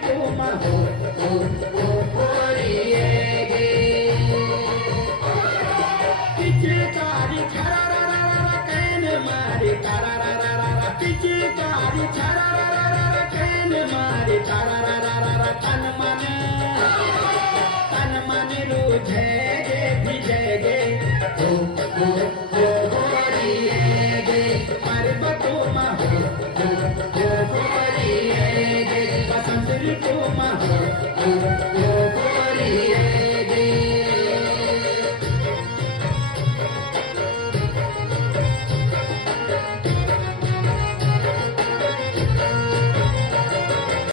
ऋतु मा हो गोरिये गे पिचकारी छरारा कैन मारी तारा पिचकारी छरारा कैन मारी तारा तन मन रूझे गे भिजे गे हो गोरिये गे पर्वतो मा हो गोरिये गे बसंत ऋतु मा हो